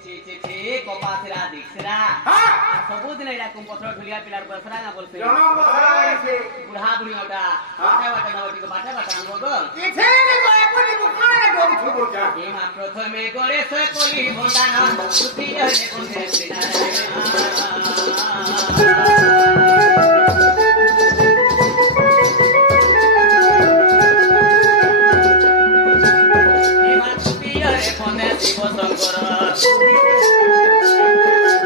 कपासरा दिखरा हां सबु दिन एला कुम पथर ढुलिया पिलार बसरा ना बोलते जनम बसरा से बुढ़ा बुढ़ी ओटा बाटा बाटा नवटी को बाटा बाटा हमगो किछे ने बापुनी बुखार गोल थुबो जा ए मा प्रथमे गणेश कोली भंडान सुती हरे कोने शिव शंकर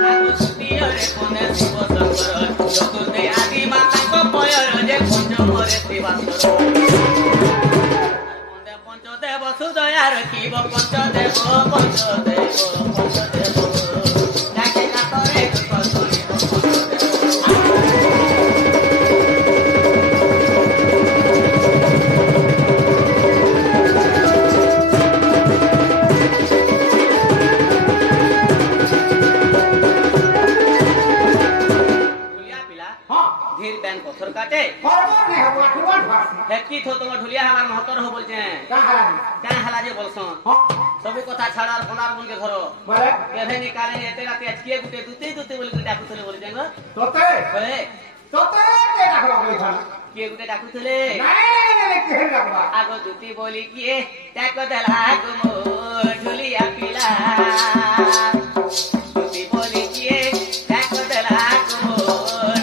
आगो सुतियरे कोने शिव शंकर चतुर्थे आदि माता को पयर जे पंचमरे शिवास्तर वंदे पंचदेव सुदया रखिब पंचदेव जाके कातरे कसुरी धीर बैन पत्थर काटे बरोबर ने हवा ठुआ भासी हेकी थो तुम ढुलिया हमार महतर हो बोलचे का हला का हला जे बोलसन हां सब कथा छाड़ार कोनार बन के घरो बोले केधे निकाले एते राती आज के गुटे दुते दुते बोल के डाकुतले बोल जेंगो तोते ओए तोते के डाकवा बोले था के गुटे डाकुतले नहीं के डाकवा आगो दुती बोली किए डाको दला गो मो ढुलिया पिला दुती बोली किए डाको दला गो मो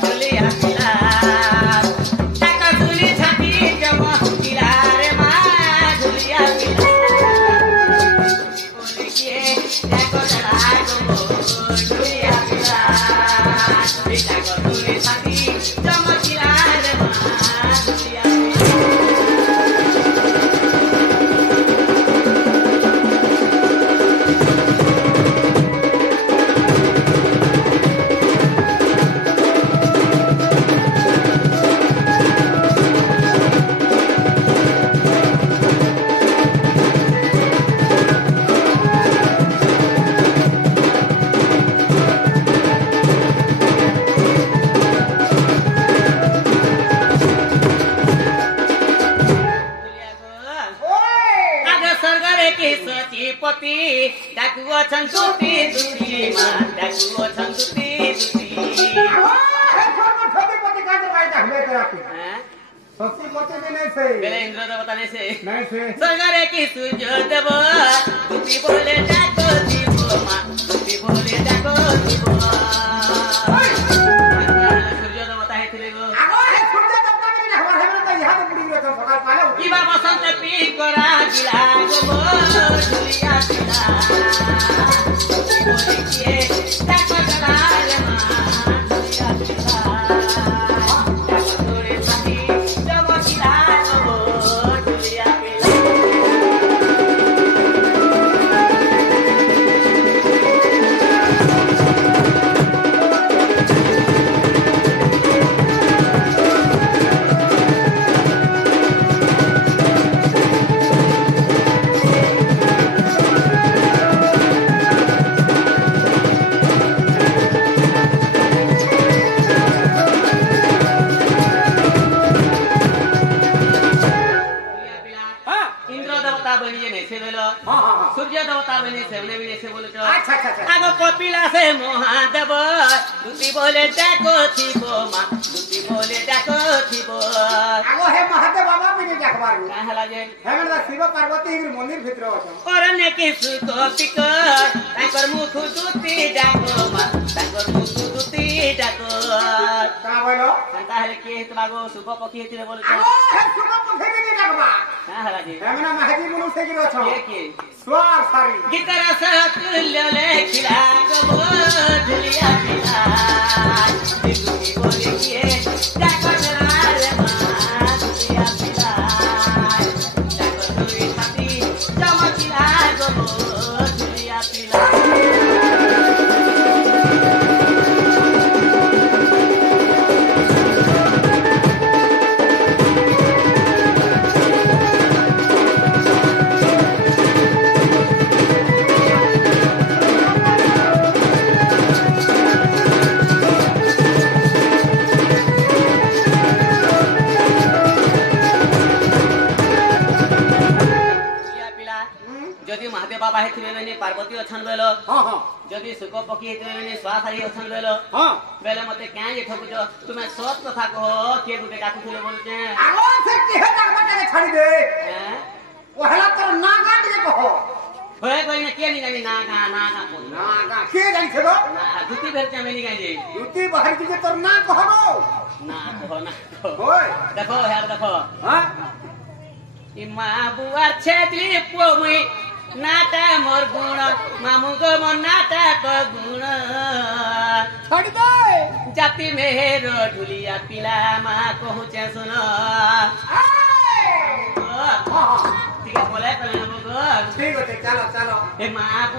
ढुलिया पिला डाको सुनी छाती जम पिला रे मा ढुलिया पिला दुती बोली किए डाको दला गो मो ढुलिया पिला डाको सुनी छाती जम पिला रे मा ढुलिया पिला पति डाकु अछन सुती दुती मा डाकु अछन सुती दुती हे छोटे छोटे पति का भाई डाकले तेरा के हैं ससी पति भी नहीं से बेले इंद्र देवता नहीं से सरगारे की सूर्य देव दुती बोले डाको दीपो मा दुती बोले डाको दीपो सूर्य देवता है थिले गो आगो हे सूर्य देवता ने हमार हेमन तो यहां तो बुड़ी गयो सकाल पाले की बा बसंत पी करा गिला गो ढुलिया पिला बोली किए डाको दला रे मा ढुलिया पिला डाको तोरे साथी जब किला गो ढुलिया पिला सूर्य देवता बने से बोले तो अच्छा अच्छा अच्छा आगो कपिला से महादेव दुती बोले डाको थीबो मा दुती बोले डाको थीबो आगो हे महादेव बाबा भी नहीं देखबारू का हला जे हेमन दा शिव पार्वती के मंदिर भीतर अछन करने की सुतो पिकर ताकर मुख दुती डाको मा ताकर मुख दुती डाको का बोलो संता हले के हित बागो सुख पखी हित बोले तो आगो हे सुख पखी भी नहीं देखबा का हला जे हेमन महाजी मुनु से गिरो अछन के स्वार सारी गीतर तुल्य लेखिला गो ढुलिया पिला दुती बोले किए डाको दला रे मा ढुलिया पिला डाको तोरे छाती चमकिला गो ढुलिया पिला हाँ हाँ যদি সুখ পক্ষী তুমি মানে স্বাসারি অছন বেলো हाँ বেলে মতে কেন যে ঠকুছ তুমি সৎ কথা কহ কে গুটে কাকু ছিল বলছে आगो से केहे डाकबा के छाड़ी दे হ্যাঁ ओहला तोर ना गाट के कहो হয়ে কই না কে নি জানি না গা বল ना गा के जाई छेलो না দুটি বের চামে নি গাই युति बाहर के तोर ना कहबो না কহ না কহ ओए দেখো হ্যাঁ দেখো हाँ ইমা বুয়ার ছেদি পমুই নাটা মোর গুণ মামু গো মোর নাটা তো গুণ छाड़ी दे জাতি মেহের ঢুলিয়া পিলা মা কহুছে শুন हाँ हाँ ঠিক আছে বলে কলে না গো ठीक है चलो चलो এ মা